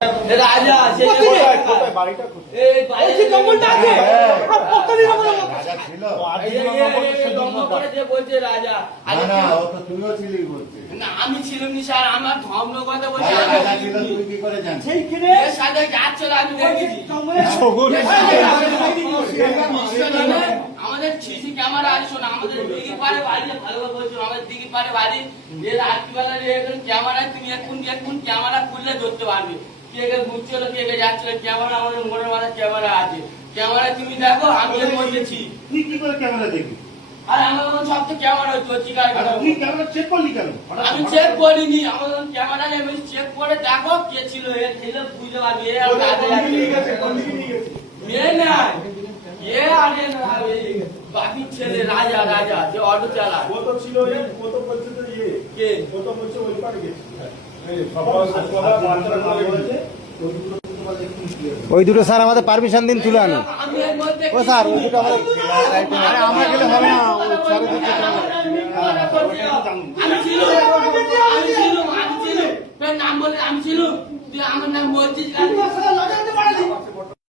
রাজা সে কোথায় বাড়িটা কোথায়? এই বাড়ি জঙ্গলটা আছে কতদিন আমরা রাজা ছিল? দম্ভ করে যে বলছে রাজা না না, ও তো তুইও ছিলি বলছে। না আমি ছিলাম নি স্যার আমার ধর্ম কথা বলছে তাহলে রাজা ছিল তুই কি করে জানিস? সেইখানে এর সাথে যাচ্ছিল আমি দেখেছি আমাদের সিসি ক্যামেরা আছে শোনা আমাদের দিঘির পাড়ে বাড়ি ভালোভাবে বলছো আমাদের দিঘির পাড়ে বাড়ি যে রাত্রিবেলা ক্যামেরা তুমি এখন ক্যামেরা খুললে ধরতে পারবে কে কে ঘুরছিল কে কে যাচ্ছিল ক্যামেরা আমাদের মোড়ের মাথায় ক্যামেরা আছে ক্যামেরা তুমি দেখো আমি এর মধ্যে ছি তুই কি করে ক্যামেরা দেখবি? আর আমার সব তো ক্যামেরা হচ্ছে চিকার তুই ক্যামেরা চেক করলি কেন? আমি চেক করিনি আমার ক্যামেরা আমি চেক করে দেখো কে ছিল এ ছিল বুঝতে পারবি এ আর রাজা মেয়ে না এ আরে না বাকি ছেলে রাজা রাজা যে অটো চালায় কত ছিল কত বলছে তো ইয়ে কে কত বলছে ওই পারে গেছে সকাল ওই দুটো স্যার আমাদের পারমিশন দিন তুলে আনো আমি এর মধ্যে ও স্যার ওই দুটো আমাদের আরে আমরা গেলে হবে না, ও স্যারের কাছে আমি ছিল তোর নাম বলে আমি ছিল তুই আমার নাম বলছিস